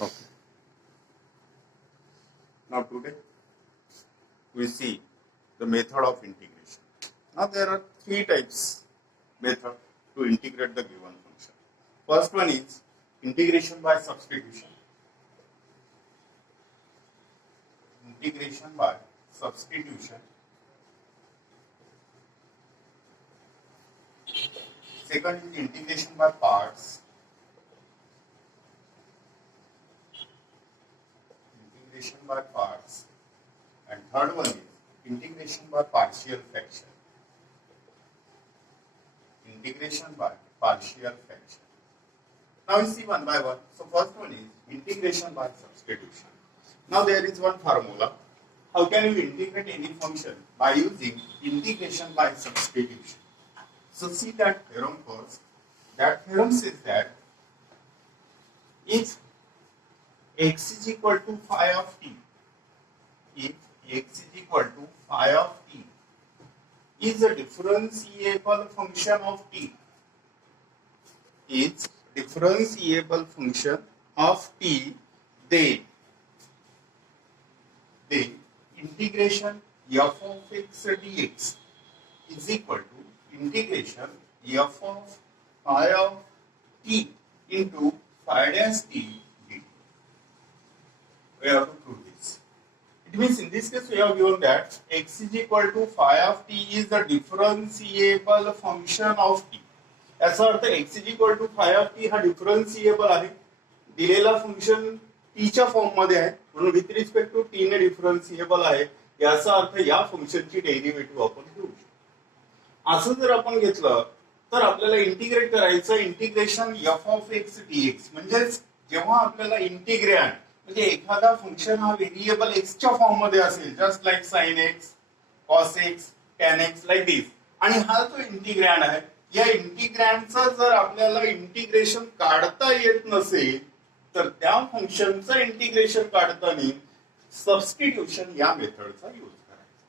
Okay. Now today we see the method of integration. Now there are three types method to integrate the given function. First one is integration by substitution. Integration by substitution. Second is integration by parts. Integration by parts. And third one is integration by partial fraction. Integration by partial fraction. Now we see one by one. So first one is integration by substitution. Now there is one formula. How can you integrate any function? By using integration by substitution. So see that theorem first. That theorem says that if x is equal to phi of t, if x is equal to phi of t is a differentiable function of t, is differentiable function of t, then integration f of x dx is equal to integration f of phi of t into phi dash t dt. We have to prove this. It means in this case we have given that x is equal to phi of t is the differentiable function of t. याचा अर्थ x is equal to phi of t हा डिफरन्शिएबल आहे, दिलेला function t च्या form मध्ये आहे म्हणून with respect to t ने डिफरन्शिएबल आहे. याचा अर्थ या फंक्शनची डेरिव्हेटिव्ह आपण घेऊ शकतो. असं जर आपण घेतलं तर आपल्याला इंटिग्रेट करायचं integration f of x dx. म्हणजे जेव्हा आपल्याला इंटिग्रँड म्हणजे एखादा फंक्शन हा व्हेरिएबल x च्या फॉर्म मध्ये असेल, just like sin x, cos x, tan x like this, आणि हा जो इंटिग्रँड आहे या इंटिग्रँडचं जर आपल्याला इंटिग्रेशन काढता येत नसेल तर त्या फंक्शनचं इंटिग्रेशन काढताना सबस्टिट्यूशन या मेथडचा यूज करायचा.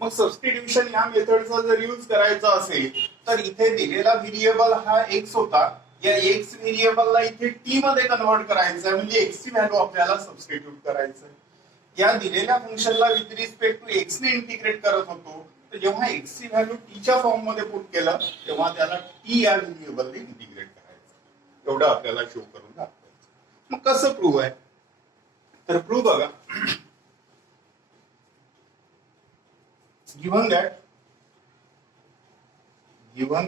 मग सबस्टिट्यूशन या मेथडचा जर यूज करायचा असेल तर इथे दिलेला व्हेरिएबल हा x होता, या x व्हेरिएबलला इथे t मध्ये कन्वर्ट करायचं आहे, म्हणजे x ची व्हॅल्यू आपल्याला सबस्टिट्यूट करायचं आहे. या दिलेल्या फंक्शनला विथ रिस्पेक्ट टू x ने इंटिग्रेट करत होतो, तर जेव्हा x ची व्हॅल्यू t च्या फॉर्म मध्ये पुट केलं तेव्हा त्याला t या व्हेरिएबलने इंटिग्रेट करायचं. एवढं आपल्याला शो करून दाखवायचं. मग कसं प्रूव्ह आहे तर प्रूव्ह बघा. given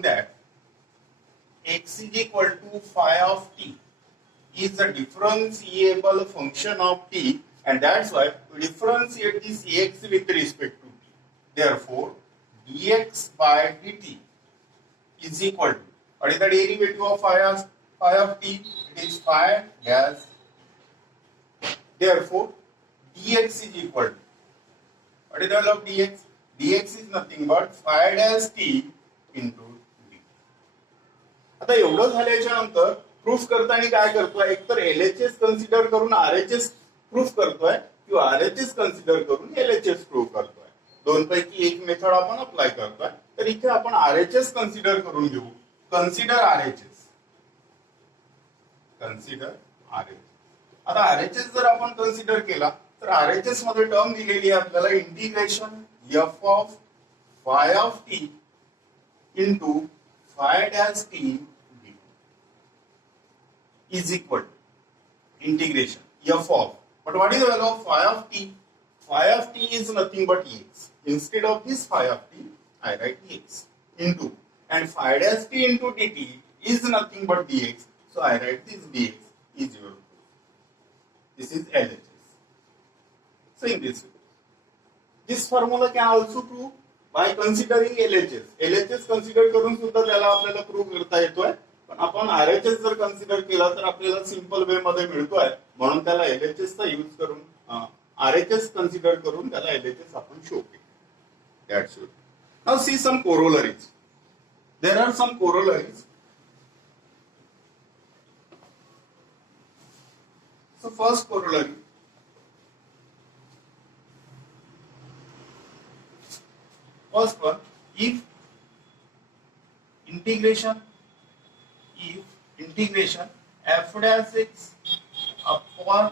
that x is equal to phi of t is a differentiable function of t, and that's why we differentiate this x with respect to t. Therefore, dx by dt is equal to, what is the derivative of phi of t? It is phi dash. Therefore, dx is equal to, what is the value of dx? dx is nothing but phi dash t into d. आता एवढं झाल्याच्या नंतर proof करताना काय करतोय, एकतर LHS consider करून RHS proof करतोय किंवा RHS कन्सिडर करून LHS प्रूफ करतोय. दोन पैकी एक मेथड आपण अप्लाय करतोय. तर इथे आपण RHS कन्सिडर करून घेऊ. Consider RHS. आता RHS जर आपण कन्सिडर केला तर RHS मध्ये टर्म दिलेली आहे आपल्याला integration f of phi of t into phi dash t dt is equal to integration f of, but what is the value of phi of t? Phi of t is nothing but x. Instead of this phi of t I write x into, and phi dash t into dt is nothing but dx, so I write this dx is your proof. This is LHS. So in this way, this formula can also prove by considering LHS. LHS consider करून सुद्धा त्याला आपल्याला prove करता येतोय, पण आपण RHS जर consider केला तर आपल्याला सिंपल वे मध्ये मिळतोय, म्हणून त्याला LHS चा यूज करून RHS कन्सिडर करून त्याला LHS आपण शो केले. That's it. Now see some corollaries. There are some corollaries. So first corollary. First one, if integration f dash x upon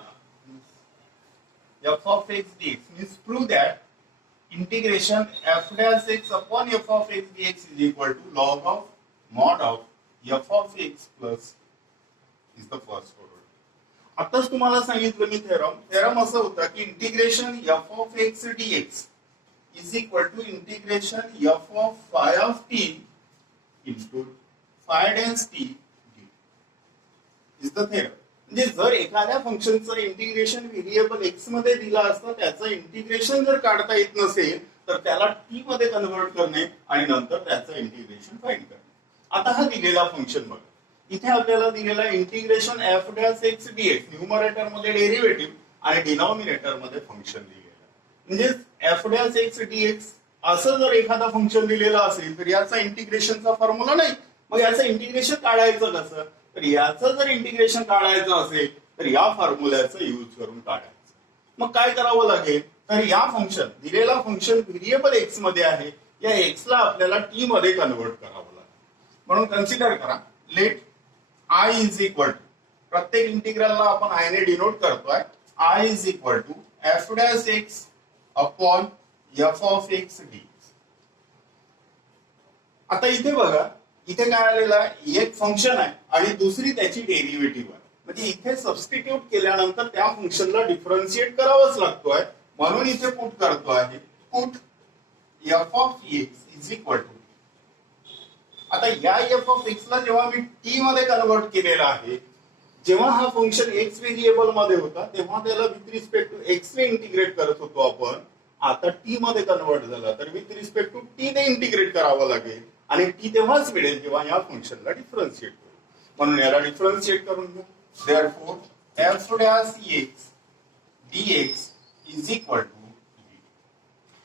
f of x dx means prove that integration f dash x upon f of x dx is equal to log of mod of f of x plus is the first order. आताच तुम्हाला सांगितलं मी theorem असं होता की integration f of x dx is equal to integration f of phi of t into phi dash t dt is the theorem. म्हणजे जर एखाद्या फंक्शनचं integration variable x मध्ये दिला असता त्याचं इंटिग्रेशन जर काढता येत नसेल तर त्याला टी मध्ये कन्व्हर्ट करणे आणि नंतर त्याचं इंटिग्रेशन फाइंड करणे. आता हा दिलेला फंक्शन बघा, इथे आपल्याला दिलेला integration f dash x dx numerator मध्ये डेरिव्हेटिव्ह आणि डिनॉमिनेटर मध्ये फंक्शन दिलेलं म्हणजे एफ डॅश एक्स डीएक्स असं जर एखादा फंक्शन दिलेला असेल तर याचा इंटिग्रेशनचा फॉर्म्युला नाही. मग याचं इंटिग्रेशन काढायचं कसं, तर याचं जर इंटिग्रेशन काढायचं असेल तर या फॉर्म्युल्याचा यूज करून काढायचं. मग काय करावं लागेल, तर या फंक्शन दिलेला फंक्शन व्हेरिएबल एक्स मध्ये आहे, या एक्स ला आपल्याला टी मध्ये कन्व्हर्ट करावं लागेल. म्हणून कन्सिडर करा let I is equal to, प्रत्येक इंटिग्रलला आपण आय ने डिनोट करतोय, I is equal to f dash x upon f of x d. आता इथे बघा, इथे काय आलेलं आहे, एक फंक्शन आहे आणि दुसरी त्याची डेरिव्हेटिव्ह आहे. म्हणजे इथे सबस्टिट्यूट केल्यानंतर त्या फंक्शनला डिफरन्शिएट करावंच लागतोय. म्हणून इथे पुट करतो आहे, put f of x is equal to. आता या एफ ऑफ एक्स ला जेव्हा मी टी मध्ये कन्वर्ट केलेला आहे, जेव्हा हा फंक्शन एक्स व्हेरिएबल मध्ये होता तेव्हा त्याला विथ रिस्पेक्ट टू एक्स ने इंटिग्रेट करत होतो आपण. आता टी मध्ये कन्वर्ट झाला तर विथ रिस्पेक्ट टू टी ने इंटिग्रेट करावं लागेल आणि टी तेव्हाच मिळेल जेव्हा या फंक्शनला डिफरन्शिएट करू. म्हणून याला डिफरन्शिएट करून घेऊ. Therefore f dash x dx is equal to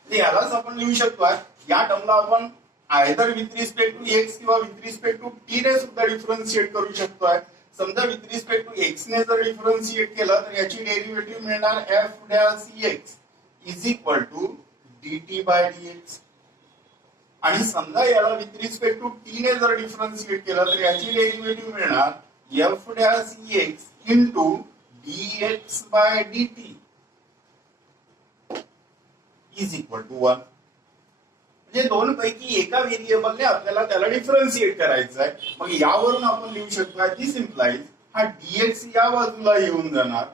d. यालाच आपण लिहू शकतो, या टर्मला आपण either with respect to x किंवा विथ रिस्पेक्ट टू टी ने सुद्धा डिफरन्शिएट करू शकतोय. समजा विथ रिस्पेक्ट टू एक्स ने जर डिफरन्शिएट केलं तर याची डेरिव्हेटिव्ह मिळणार f dash x is equal to dt by dx. आणि समजा याला विथ रिस्पेक्ट टू टी ने जर डिफरन्शिएट केलं तर याची डेरिव्हेटिव्ह मिळणार f dash x into dx by dt is equal to 1. म्हणजे दोन पैकी एका व्हेरिएबलने आपल्याला त्याला डिफरन्शिएट करायचं आहे. मग यावरून आपण लिहू शकतो दिस इम्प्लाइज हा dx या बाजूला येऊन जाणार,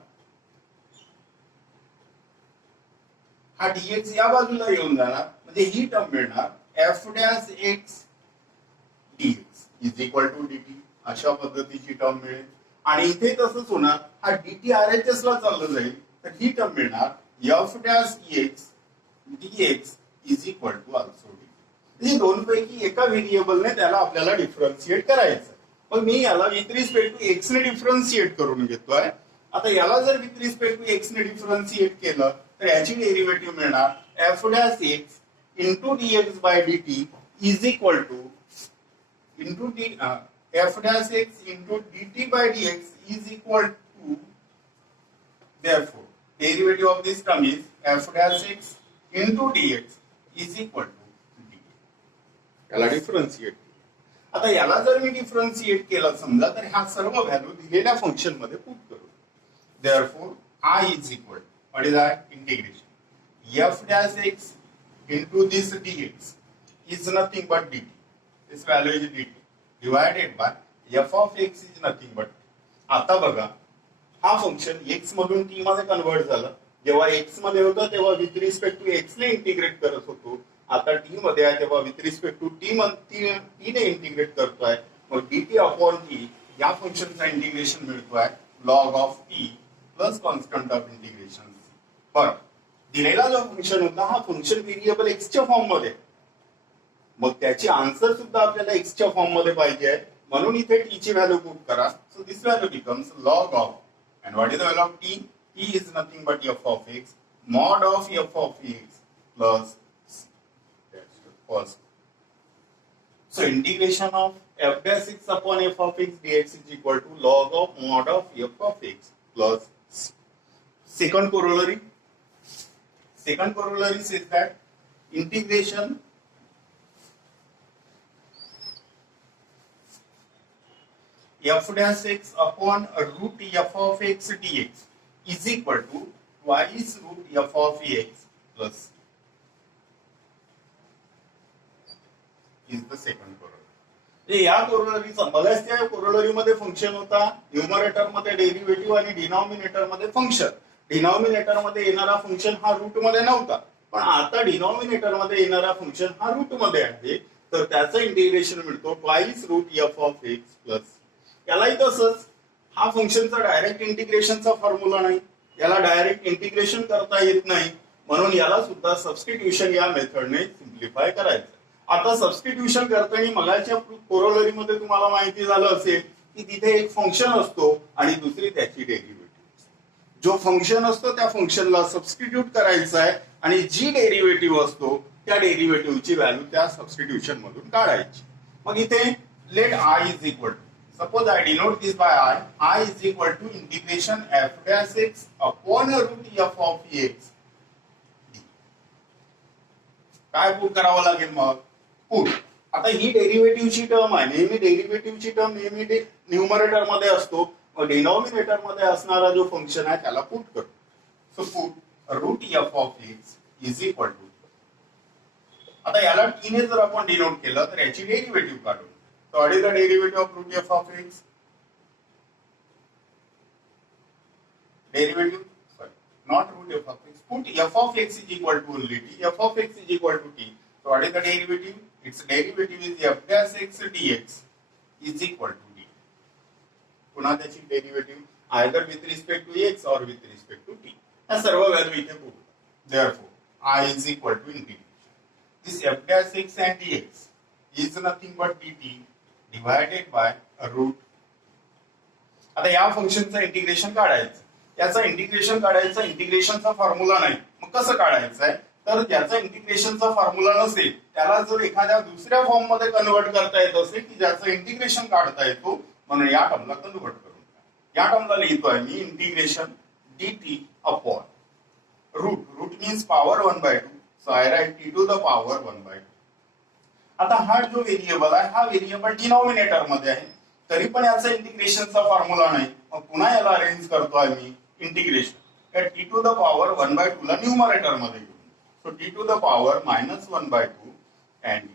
हा dx या बाजूला येऊन जाणार, म्हणजे ही टर्म मिळणार f dash x dx is equal to dt. अशा पद्धतीची टर्म मिळेल. आणि इथे तसंच होणार, हा dt RHS ला चाललं जाईल तर ही टर्म मिळणार f dash x dx is equal to also dt. म्हणजे दोन पैकी एका व्हेरिएबलने त्याला आपल्याला डिफरन्शिएट करायचं. मग मी याला विथ रिस्पेक्ट टू एक्स ने डिफरन्शिएट करून घेतोय. आता याला जर विथ रिस्पेक्ट टू एक्स ने डिफरन्शिएट केलं तर याची डेरिव्हेटिव्ह मिळणार f dash x into dx by dt is equal to into f dash x into dt by dx is equal to, therefore derivative of this term is f dash x into dx is equal to dt. याला differentiate. आता याला जर मी differentiate केलं समजा तर ह्या सर्व value दिलेल्या फंक्शन मध्ये पुट करू. therefore I is equal, what is I? Integration f dash x into this dx is nothing but dt. This value is dt divided by f of x is nothing but. आता बघा, हा function x मधून t मध्ये convert झालं. जेव्हा x मध्ये होतं तेव्हा विथ रिस्पेक्ट टू x ने इंटिग्रेट करत होतो. आता t मध्ये आहे तेव्हा विथ रिस्पेक्ट टू t ने इंटिग्रेट करतोय. मग dt अपॉन t या फंक्शनचा इंटिग्रेशन मिळतोय log of t plus constant of integration. पण दिलेला जो फंक्शन होता हा फंक्शन व्हेरिएबल x च्या फॉर्म मध्ये, मग त्याची आन्सर सुद्धा आपल्याला x च्या फॉर्म मध्ये पाहिजे आहे. म्हणून इथे t ची व्हॅल्यू पुट करा. So this value becomes log of, and what is the value of t? T is nothing but f of x mod of f of x plus c. That's the first. So integration of f dash x upon f of x dx is equal to log of mod of f of x plus c. Second corollary. Second corollary says that integration f dash x upon root f of x dx is equal to twice root f of x plus is the second corollary. या कोरोलरीचा मगाच त्या corollary मध्ये function होता, numerator मध्ये derivative आणि denominator मध्ये function. Denominator मध्ये येणारा function हा रूट मध्ये नव्हता, पण आता डिनॉमिनेटर मध्ये येणारा फंक्शन हा रूट मध्ये आहे, तर त्याचं इंटिग्रेशन मिळतो twice root f of x plus. यालाही तसंच, हा फंक्शनचा डायरेक्ट इंटिग्रेशनचा फॉर्म्युला नाही, याला डायरेक्ट इंटिग्रेशन करता येत नाही, म्हणून याला सुद्धा सबस्टिट्यूशन या मेथडने सिम्प्लिफाय करायचं. आता सबस्टिट्यूशन करताना मगाच्या कोरोलरी मध्ये तुम्हाला माहिती झालं असेल की तिथे एक फंक्शन असतो आणि दुसरी त्याची डेरिव्हेटिव्ह. जो फंक्शन असतो त्या फंक्शनला सबस्टिट्यूट करायचं आहे आणि जी डेरिव्हेटिव्ह असतो त्या डेरिव्हेटिव्हची व्हॅल्यू त्या सबस्टिट्यूशन मधून काढायची. मग इथे let I is equal to, suppose I denote this by I is equal to integration f dash x upon root f of x. काय पुट करावं लागेल मग? पुट. आता ही डेरिव्हेटिव्हची टर्म आहे, नेहमी डेरिव्हेटिव्हची टर्म नेहमी न्यूमरेटर मध्ये असतो, व डिनॉमिनेटर मध्ये असणारा जो फंक्शन आहे त्याला पुट करतो. So put root f of x is equal to, आता याला टी ने जर आपण डिनोट केलं तर याची डेरिव्हेटिव्ह काढू. So what is the derivative of root f of x? Derivative, sorry, not root f of x. Put f of x is equal to only t. F of x is equal to t. So what is the derivative? Its derivative is f dash x dx is equal to t. पुन्हा त्याची derivative either with respect to x or with respect to t. या सर्व value इथे put. Therefore, I is equal to integration. This f dash x and dx is nothing but dt divided by a root. आता या फंक्शनचं integration काढायचं, याचं integration काढायचं, इंटिग्रेशनचा formula नाही. मग कसं काढायचं आहे, तर ज्याचा इंटिग्रेशनचा फॉर्म्युला नसेल त्याला जर एखाद्या दुसऱ्या फॉर्म मध्ये कन्वर्ट करता येत असेल की ज्याचं इंटिग्रेशन काढता येतो, म्हणून या टर्मला कन्वर्ट करून या टर्मला लिहितोय मी integration dt upon root. Root means power 1/2, so I write t to the power 1/2. आता हा जो व्हेरिएबल आहे हा व्हेरिएबल डिनॉमिनेटर मध्ये आहे, तरी पण याचा इंटिग्रेशनचा फॉर्म्युला नाही. मग पुन्हा याला अरेंज करतोय मी integration T to the power 1/2 ला न्यूमरेटर मध्ये घेऊन. So T to the power -1/2 and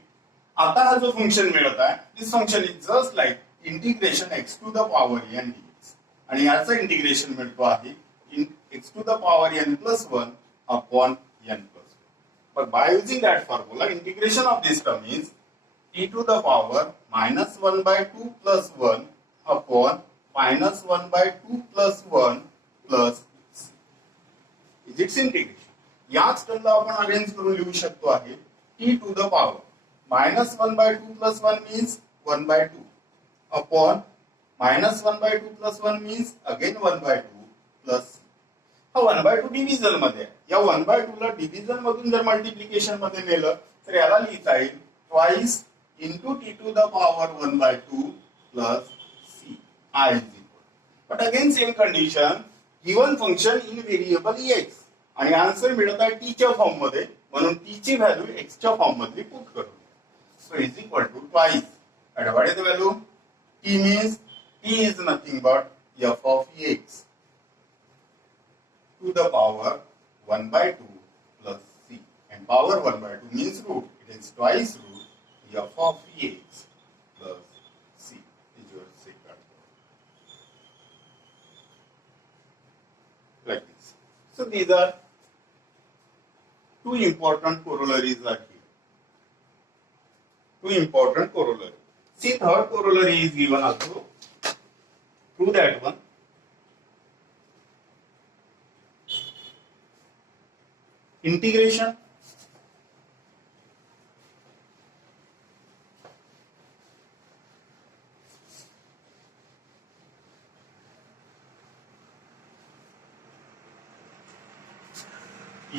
आता हा जो फंक्शन मिळत आहे, this function is just like integration X to the power N DX, आणि याचं इंटिग्रेशन मिळतो आहे X to the power N plus 1 upon N plus 1. But by using that formula, integration of this term is t to the power -1/2 plus 1 upon -1/2 plus 1 plus c. Is its integration. याच टर्मला आपण arrange करून लिहू शकतो आहे t to the power -1/2 plus 1 means 1/2 upon -1/2 plus 1 means again 1/2 plus c. हा 1/2 division मध्ये आहे. या 1/2 ला डिव्हिजन मधून जर मल्टिप्लिकेशन मध्ये नेलं तर याला लिहिता येईल twice into t to the power 1/2 plus c I is equal. But again same condition, given function in variable x आणि आन्सर मिळत आहे टी च्या फॉर्म मध्ये, म्हणून टी ची व्हॅल्यू एक्स च्या फॉर्म मध्ये पुट करू. So is equal to twice at what is the value t means t is nothing but f of x to the power 1/2 plus c, and power 1/2 means root. It is twice root f of x plus c is your second. Like this. So these are two important corollaries are here. Two important corollaries. See, third corollary is given also. Through that one, integration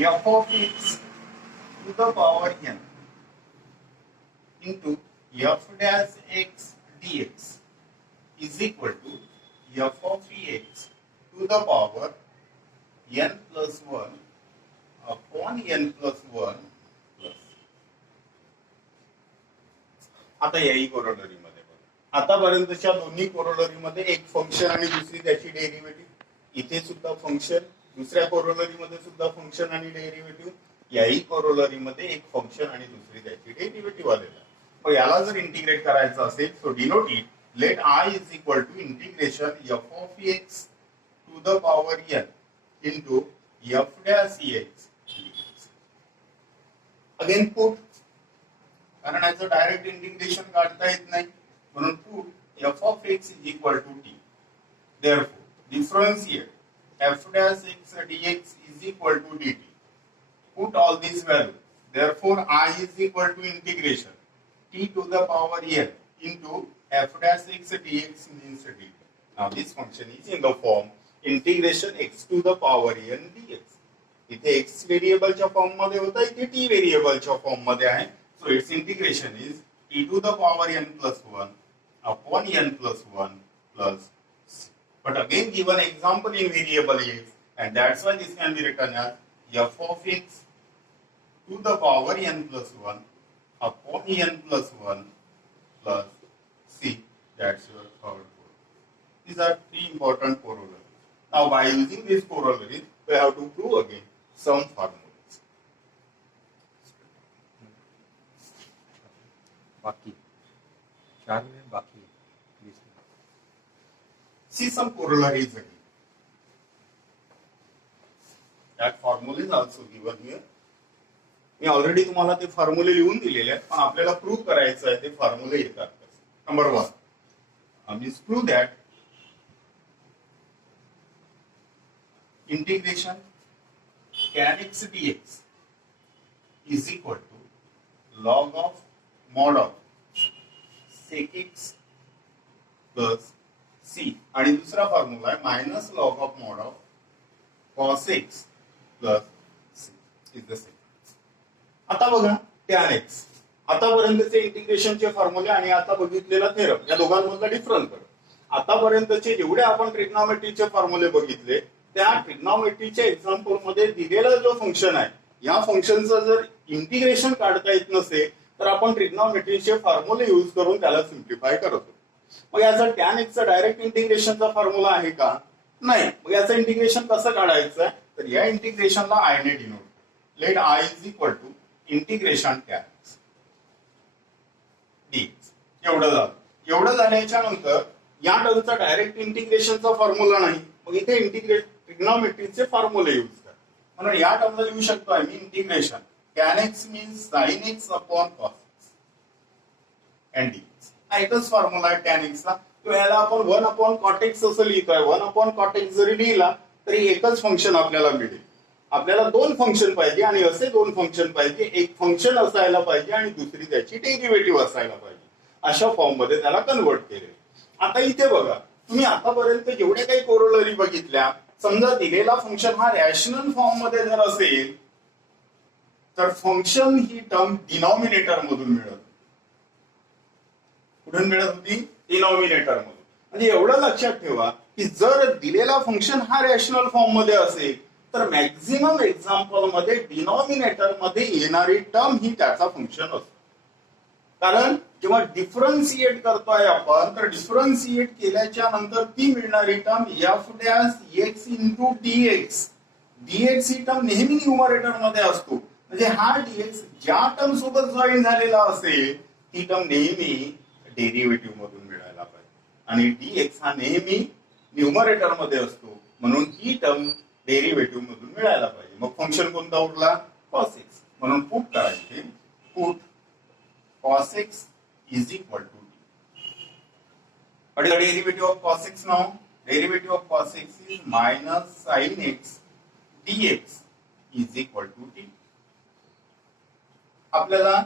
f of x to the power n into f dash x dx is equal to f of x to the power n plus 1 upon n plus 1 plus. आता याही corollary मध्ये बघा, आतापर्यंतच्या दोन्ही corollary मध्ये एक function आणि दुसरी त्याची डेरिव्हेटिव्ह, इथे सुद्धा फंक्शन, दुसऱ्या कोरोलरी मध्ये सुद्धा फंक्शन आणि डेरिव्हेटिव्ह, याही कोरोलरी मध्ये एक फंक्शन आणि दुसरी त्याची डेरिव्हेटिव्ह आलेला आहे. मग याला जर इंटिग्रेट करायचं असेल so denote it, let I is equal to integration f of x to the power n into f dash x. Again put, कारण याचं डायरेक्ट इंटिग्रेशन काढता येत नाही म्हणून put f of x is equal to t. Therefore differentiate f dash x dx is equal to dt. Put all these values. Therefore I is equal to integration t to the power n into f dash x dx means dt. Now this function is in the form integration x to the power n dx. इथे x व्हेरिएबलच्या form मध्ये होता, इथे t व्हेरिएबलच्या form मध्ये आहे. So its integration is t to the power n plus 1 upon n plus 1 plus c. But again given example in variable x, and that's why this can be written as f of x to the power n plus 1 upon n plus 1 plus c. That's your third corollary. These are three important corollaries. Now by using these corollaries, we have to prove again some formulas. बाकी 4 minute बाकी आहे. Please. See some corollaries again. That formula is also given here. Me already तुम्हाला ते फॉर्म्युले लिहून दिलेले आहेत, पण आपल्याला प्रूव्ह करायचं आहे ते फॉर्म्युले येतात. नंबर 1, आम्ही prove that integration tan x dx is equal to log of mod of sec x plus c, आणि दुसरा फॉर्म्युला आहे minus log of mod of cos x plus c is the same. आता बघा tan x, आतापर्यंतचे इंटिग्रेशनचे फॉर्म्युले आणि आता बघितलेला theorem या दोघांमधला डिफरन्स बघा. आतापर्यंतचे जेवढे आपण ट्रिग्नॉमेट्रीचे फॉर्म्युले बघितले त्या ट्रिग्नॉमेट्रीच्या एक्झाम्पल मध्ये दिलेला जो फंक्शन आहे, या फंक्शनचं जर इंटिग्रेशन काढता येत नसेल तर आपण ट्रिग्नॉमेट्रीचे फॉर्म्युले यूज करून त्याला सिम्प्लिफाय करत होतो. मग याचा tan x चा डायरेक्ट इंटिग्रेशनचा फॉर्म्युला आहे का? नाही. मग याचं इंटिग्रेशन कसं काढायचं आहे, तर या इंटिग्रेशनला I ने denote. Let I is equal to integration tan x dx. एवढं झालं. एवढं झाल्याच्या नंतर या टर्मचा डायरेक्ट इंटिग्रेशनचा फॉर्म्युला नाही, मग इथे इंटिग्रेट ट्रिग्नॉमेट्रीचे फॉर्म्युले यूज करा. म्हणून या टर्मला लिहू शकतो आम्ही integration tan x means sin x upon cos x and dx. हा एकच फॉर्म्युला आहे tan x ला. तो याला आपण 1 upon cot x असं लिहितोय. 1 upon cot x जरी लिहिला तरी एकच फंक्शन आपल्याला मिळेल. आपल्याला दोन फंक्शन पाहिजे आणि असे दोन फंक्शन पाहिजे, एक फंक्शन असायला पाहिजे आणि दुसरी त्याची डेरिव्हेटिव्ह असायला पाहिजे. अशा फॉर्म मध्ये त्याला कन्वर्ट केले. आता इथे बघा, तुम्ही आतापर्यंत जेवढे काही कोरोलरी बघितल्या, समजा दिलेला फंक्शन हा रॅशनल फॉर्म मध्ये जर असेल तर फंक्शन ही टर्म डिनॉमिनेटर मधून मिळत. कुठून मिळत होती? डिनॉमिनेटर मधून. म्हणजे एवढं लक्षात ठेवा की जर दिलेला फंक्शन हा रॅशनल फॉर्म मध्ये असेल तर मॅक्झिमम एक्झाम्पल मध्ये डिनॉमिनेटर मध्ये येणारी टर्म ही त्याचा फंक्शन असतो. कारण जेव्हा डिफरन्शिएट करतोय आपण तर डिफरन्शिएट केल्याच्या नंतर ती मिळणारी term f dash x into dx. dx ही टर्म नेहमी न्यूमरेटर मध्ये असतो. म्हणजे हा dx ज्या टर्म सोबत जॉईन झालेला असेल ती टर्म नेहमी डेरिव्हेटिव्ह मधून मिळायला पाहिजे, आणि dx हा नेहमी न्यूमरेटर मध्ये असतो म्हणून ही टर्म डेरिव्हेटिव्ह मधून मिळायला पाहिजे. मग फंक्शन कोणता उरला? cos x. म्हणून पुट करायचे. Put cos x is equal to t. What is the derivative of cos x now? Derivative of cos x is minus sin x dx is equal to t. आपल्याला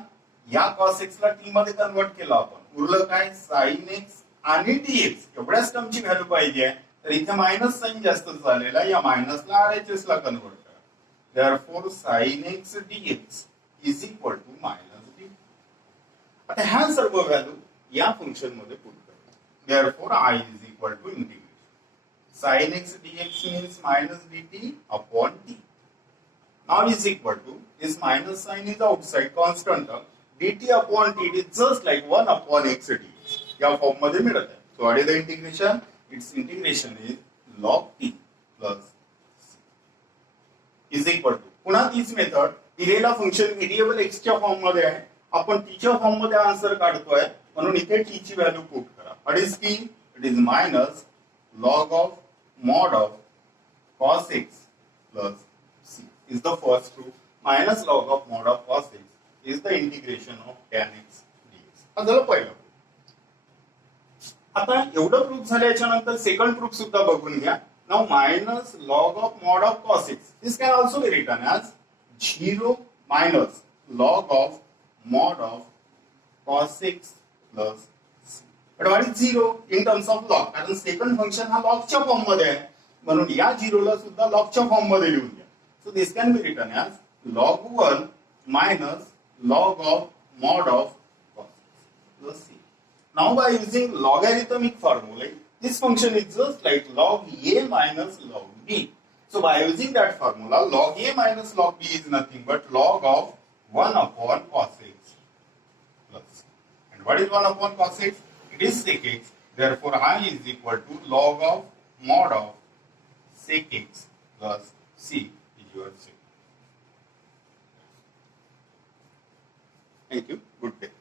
या cos x ला t मध्ये convert केलं आपण. उरलं काय? sin x आणि dx. एवढ्याच टर्मची व्हॅल्यू पाहिजे, तर इथे मायनस साइन जास्त झालेला, या मायनसला RHS ला कन्वर्ट करा. Therefore sin x dx is equal to minus d. आता ह्या सर्व व्हॅल्यू या फंक्शन मध्ये पुट करा. Therefore I is equal to integration sin x dx means minus dt upon t. Now is equal to this minus sign is outside constant term dt upon t is just like 1 upon x dx. या form मध्ये मिळत आहे. So what is the integration? It's integration is log t plus is equal to, पुन्हा तीच method, दिलेला function variable x च्या form मध्ये आहे, आपण t च्या फॉर्म मध्ये आन्सर काढतोय, म्हणून इथे t ची व्हॅल्यू पुट करा. What is t? It is minus log of mod of cos x plus c is the first proof. Minus log of mod of cos x is the integration of tan x dx. हा झालं पहिलं. आता एवढं proof झाल्याच्या नंतर second proof सुद्धा बघून घ्या. Now minus log of mod of cos x. This can also be written as 0 minus log of mod of cos x plus c. But what is 0 in terms of log? कारण second function हा log च्या form मध्ये आहे, म्हणून या 0 ला सुद्धा log च्या फॉर्म मध्ये लिहून घ्या. So this can be written as log 1 minus log of mod of cos x plus c. Now by using logarithmic formula, this function is just like log a minus log b. So by using that formula, log a minus log b is nothing but log of 1 upon cos x plus. And what is 1 upon cos x? It is sec x. Therefore, I is equal to log of mod of sec x plus c is your sec. Thank you. Good day.